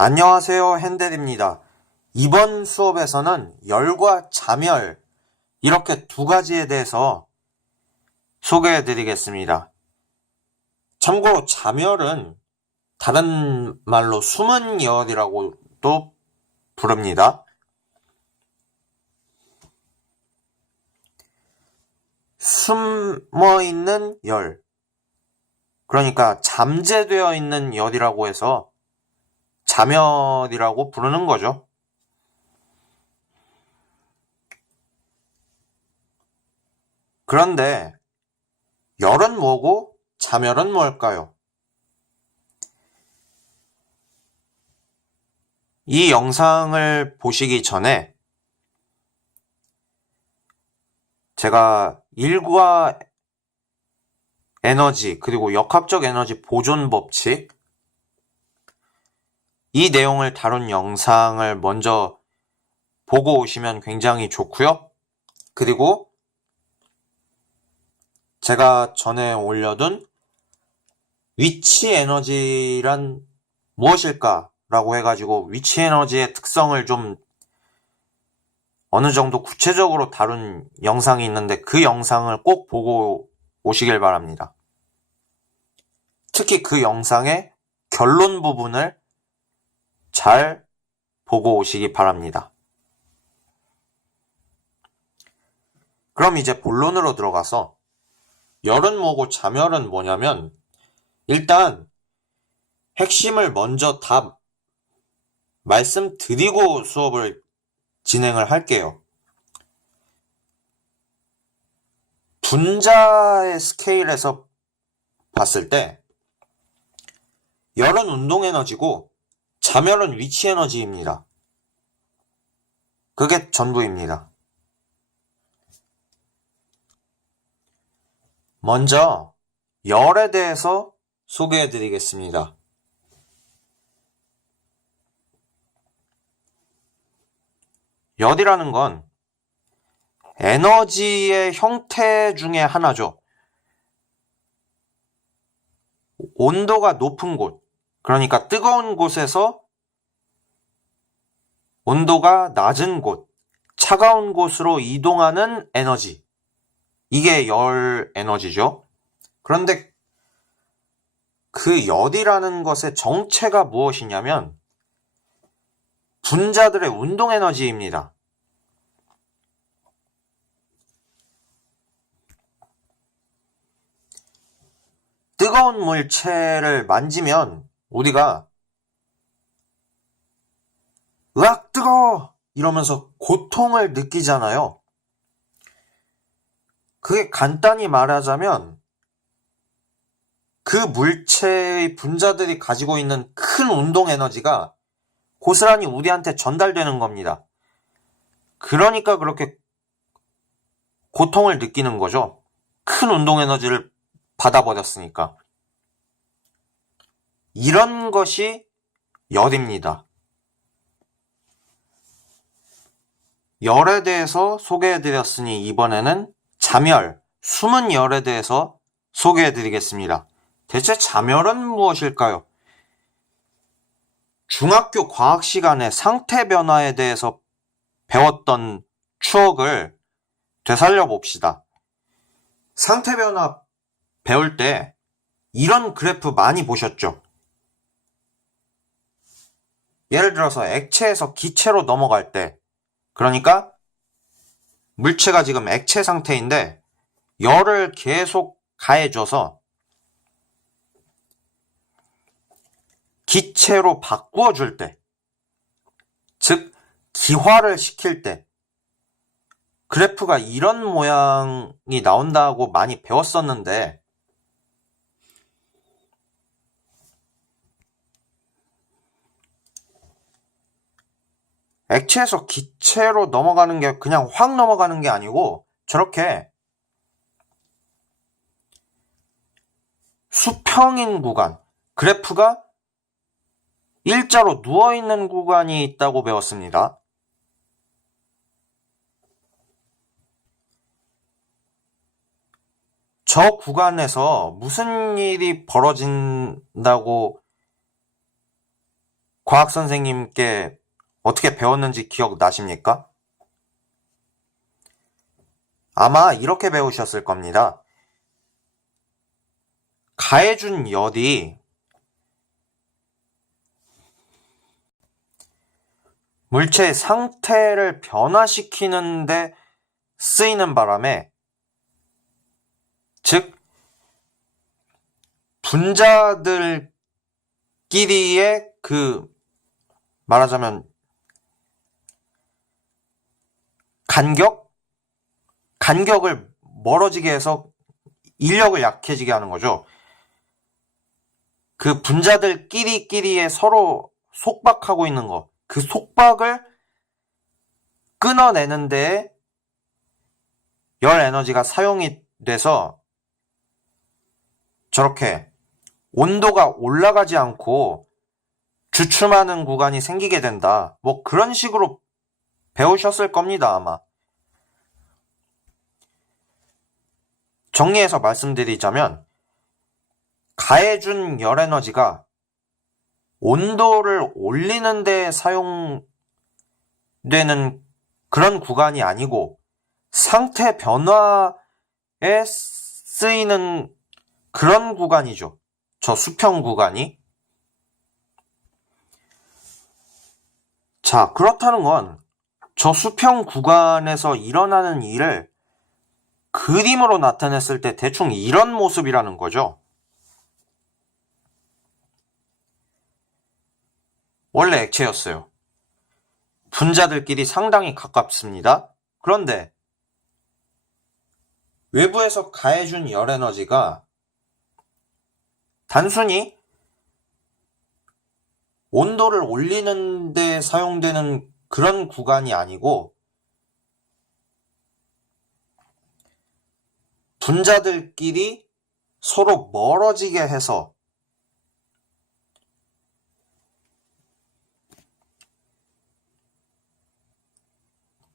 안녕하세요, 핸델입니다. 이번 수업에서는 열과 자멸, 이렇게 두 가지에 대해서 소개해 드리겠습니다. 참고로 자멸은 다른 말로 숨은 열이라고도 부릅니다. 숨어 있는 열, 그러니까 잠재되어 있는 열이라고 해서 자멸이라고 부르는 거죠. 그런데 열은 뭐고 자멸은 뭘까요? 이 영상을 보시기 전에 제가 일과 에너지 그리고 역학적 에너지 보존 법칙, 이 내용을 다룬 영상을 먼저 보고 오시면 굉장히 좋고요. 그리고 제가 전에 올려둔 위치 에너지란 무엇일까 라고 해가지고 위치 에너지의 특성을 좀 어느 정도 구체적으로 다룬 영상이 있는데 그 영상을 꼭 보고 오시길 바랍니다. 특히 그 영상의 결론 부분을 잘 보고 오시기 바랍니다. 그럼 이제 본론으로 들어가서 열은 뭐고 자멸은 뭐냐면, 일단 핵심을 먼저 다 말씀드리고 수업을 진행을 할게요. 분자의 스케일에서 봤을 때 열은 운동 에너지고 자멸은 위치 에너지입니다. 그게 전부입니다. 먼저 열에 대해서 소개해 드리겠습니다. 열이라는 건 에너지의 형태 중에 하나죠. 온도가 높은 곳, 그러니까 뜨거운 곳에서 온도가 낮은 곳, 차가운 곳으로 이동하는 에너지, 이게 열 에너지죠. 그런데 그 열이라는 것의 정체가 무엇이냐면 분자들의 운동 에너지입니다. 뜨거운 물체를 만지면 우리가 으악 뜨거워 이러면서 고통을 느끼잖아요. 그게 간단히 말하자면 그 물체의 분자들이 가지고 있는 큰 운동 에너지가 고스란히 우리한테 전달되는 겁니다. 그러니까 그렇게 고통을 느끼는 거죠. 큰 운동 에너지를 받아버렸으니까. 이런 것이 열입니다. 열에 대해서 소개해드렸으니 이번에는 자멸, 숨은 열에 대해서 소개해드리겠습니다. 대체 자멸은 무엇일까요? 중학교 과학 시간에 상태 변화에 대해서 배웠던 추억을 되살려 봅시다. 상태 변화 배울 때 이런 그래프 많이 보셨죠? 예를 들어서 액체에서 기체로 넘어갈 때, 그러니까 물체가 지금 액체 상태인데 열을 계속 가해줘서 기체로 바꾸어줄 때, 즉 기화를 시킬 때 그래프가 이런 모양이 나온다고 많이 배웠었는데, 액체에서 기체로 넘어가는 게 그냥 확 넘어가는 게 아니고 저렇게 수평인 구간, 그래프가 일자로 누워있는 구간이 있다고 배웠습니다. 저 구간에서 무슨 일이 벌어진다고 과학 선생님께 어떻게 배웠는지 기억나십니까? 아마 이렇게 배우셨을 겁니다. 가해준 엿이 물체의 상태를 변화시키는데 쓰이는 바람에, 즉 분자들끼리의 말하자면 간격을 멀어지게 해서 인력을 약해지게 하는 거죠. 그 분자들끼리에 서로 속박하고 있는 거, 그 속박을 끊어내는데 열 에너지가 사용이 돼서 저렇게 온도가 올라가지 않고 주춤하는 구간이 생기게 된다. 뭐 그런 식으로 배우셨을 겁니다, 아마. 정리해서 말씀드리자면, 가해준 열 에너지가 온도를 올리는 데 사용되는 그런 구간이 아니고 상태 변화에 쓰이는 그런 구간이죠. 저 수평 구간이. 자, 그렇다는 건 저 수평 구간에서 일어나는 일을 그림으로 나타냈을 때 대충 이런 모습이라는 거죠. 원래 액체였어요. 분자들끼리 상당히 가깝습니다. 그런데 외부에서 가해준 열 에너지가 단순히 온도를 올리는 데 사용되는 그런 구간이 아니고 분자들끼리 서로 멀어지게 해서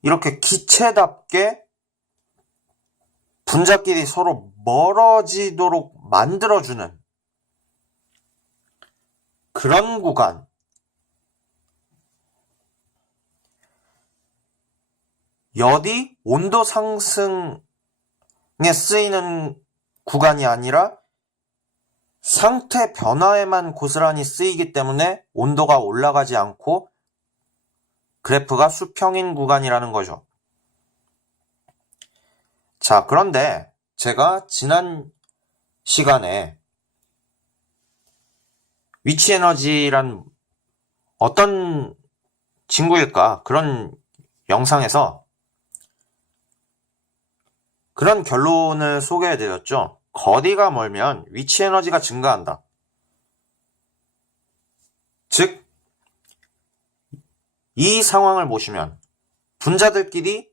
이렇게 기체답게 분자끼리 서로 멀어지도록 만들어주는 그런 구간. 엿이 온도 상승에 쓰이는 구간이 아니라 상태 변화에만 고스란히 쓰이기 때문에 온도가 올라가지 않고 그래프가 수평인 구간이라는 거죠. 자, 그런데 제가 지난 시간에 위치 에너지란 어떤 친구일까? 그런 영상에서 그런 결론을 소개해드렸죠. 거리가 멀면 위치 에너지가 증가한다. 즉, 이 상황을 보시면 분자들끼리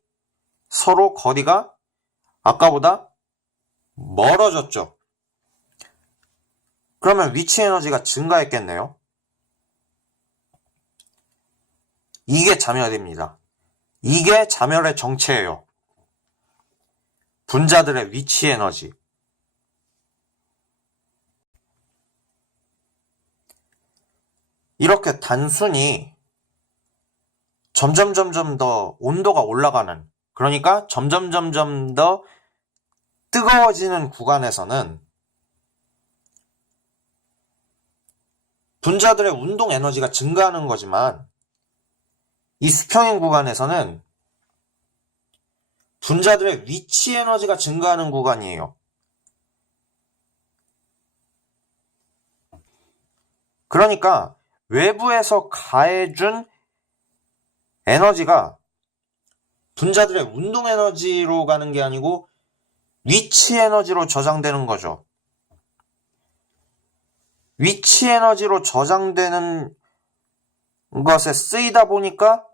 서로 거리가 아까보다 멀어졌죠. 그러면 위치 에너지가 증가했겠네요. 이게 자멸입니다. 이게 자멸의 정체예요. 분자들의 위치 에너지. 이렇게 단순히 점점 더 온도가 올라가는, 그러니까 점점 더 뜨거워지는 구간에서는 분자들의 운동 에너지가 증가하는 거지만 이 수평인 구간에서는 분자들의 위치 에너지가 증가하는 구간이에요. 그러니까 외부에서 가해준 에너지가 분자들의 운동 에너지로 가는 게 아니고 위치 에너지로 저장되는 거죠. 위치 에너지로 저장되는 것에 쓰이다 보니까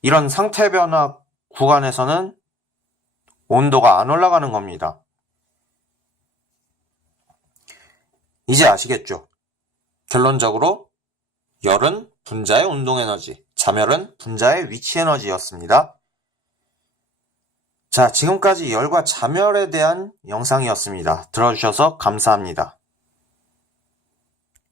이런 상태 변화 구간에서는 온도가 안 올라가는 겁니다. 이제 아시겠죠? 결론적으로 열은 분자의 운동 에너지, 자멸은 분자의 위치 에너지였습니다. 자, 지금까지 열과 자멸에 대한 영상이었습니다. 들어주셔서 감사합니다.